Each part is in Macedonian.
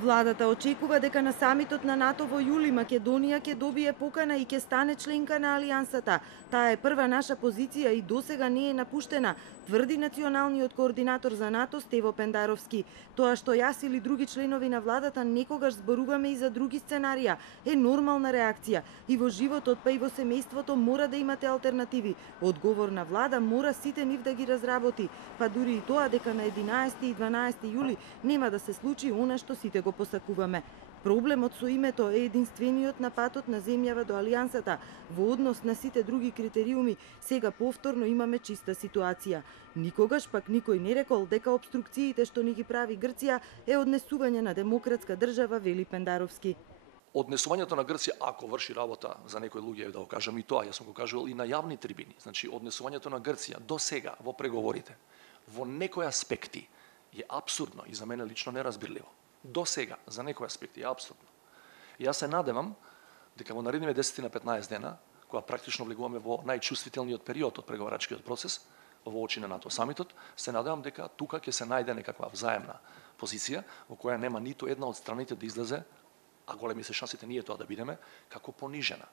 Владата очекува дека на самитот на НАТО во јули Македонија ќе добие покана и ќе стане членка на Алијансата. Таа е прва наша позиција и досега не е напуштена, тврди националниот координатор за НАТО Стево Пендаровски. Тоа што јас или други членови на владата некогаш зборуваме и за други сценарија е нормална реакција. И во животот, па и во семејството мора да имате алтернативи. Одговорна влада мора сите нив да ги разработи, па дури и тоа дека на 11 и 12 јули нема да се случи она што сите го посакуваме. Проблемот со името е единствениот на патот на земјава до Алијансата. Во однос на сите други критериуми, сега повторно имаме чиста ситуација. Никогаш пак никој не рекол дека обструкциите што ни ги прави Грција е однесување на демократска држава, вели Пендаровски. Однесувањето на Грција, ако врши работа за некои луѓе, да го кажам и тоа, јас сум го кажувал и на јавни трибини, значи однесувањето на Грција до сега во преговорите, во некои аспекти е апсурдно и за мене лично неразбирливо. До сега, за некои аспекти, е апсурдно. И јас се надевам дека во наредните 10 на 15 дена, кога практично влегуваме во најчувствителниот период од преговарачкиот процес, во очи на НАТО самитот, се надевам дека тука ќе се најде некаква взаемна позиција во која нема ниту една од страните да излезе, а големи се шансите ние тоа да бидеме, како понижена.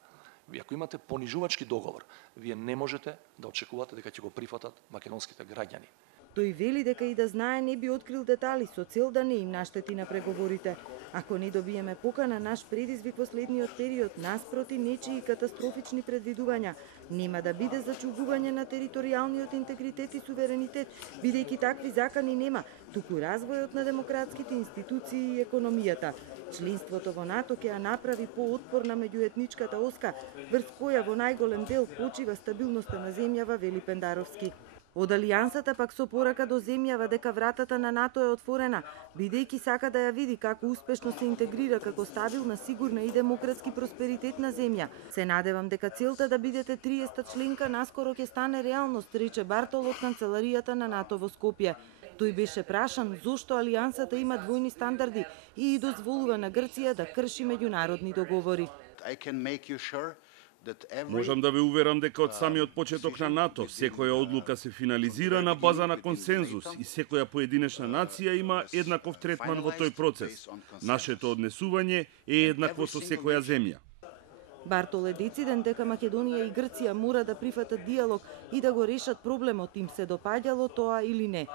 Вие ако имате понижувачки договор, вие не можете да очекувате дека ќе го прифатат македонските граѓани. Тој вели дека и да знае не би открил детали со цел да не им наштети на преговорите. Ако не добиеме покана, наш предизвик во следниот период наспроти нечии катастрофични предвидувања нема да биде зачугување на територијалниот интегритет и суверенитет, бидејќи такви закани нема, туку развојот на демократските институции и економијата. Членството во НАТО ќе ја направи поотпорна меѓуетничката оска, врз која во најголем дел почива стабилноста на земјава, вели Пендаровски. Од Алијансата пак со порака до земјава дека вратата на НАТО е отворена, бидејќи сака да ја види како успешно се интегрира како стабилна, сигурна и демократски просперитетна земја. Се надевам дека целта да бидете 30-та членка наскоро ќе стане реалност, рече Бартол од канцеларијата на НАТО во Скопје. Тој беше прашан зошто Алијансата има двојни стандарди и дозволува на Грција да крши меѓународни договори. Можам да ве уверам дека од самиот почеток на НАТО секоја одлука се финализира на база на консензус и секоја поединечна нација има еднаков третман во тој процес. Нашето однесување е еднакво со секоја земја. Бартол е дециден дека Македонија и Грција мора да прифатат диалог и да го решат проблемот, им се допаѓало тоа или не.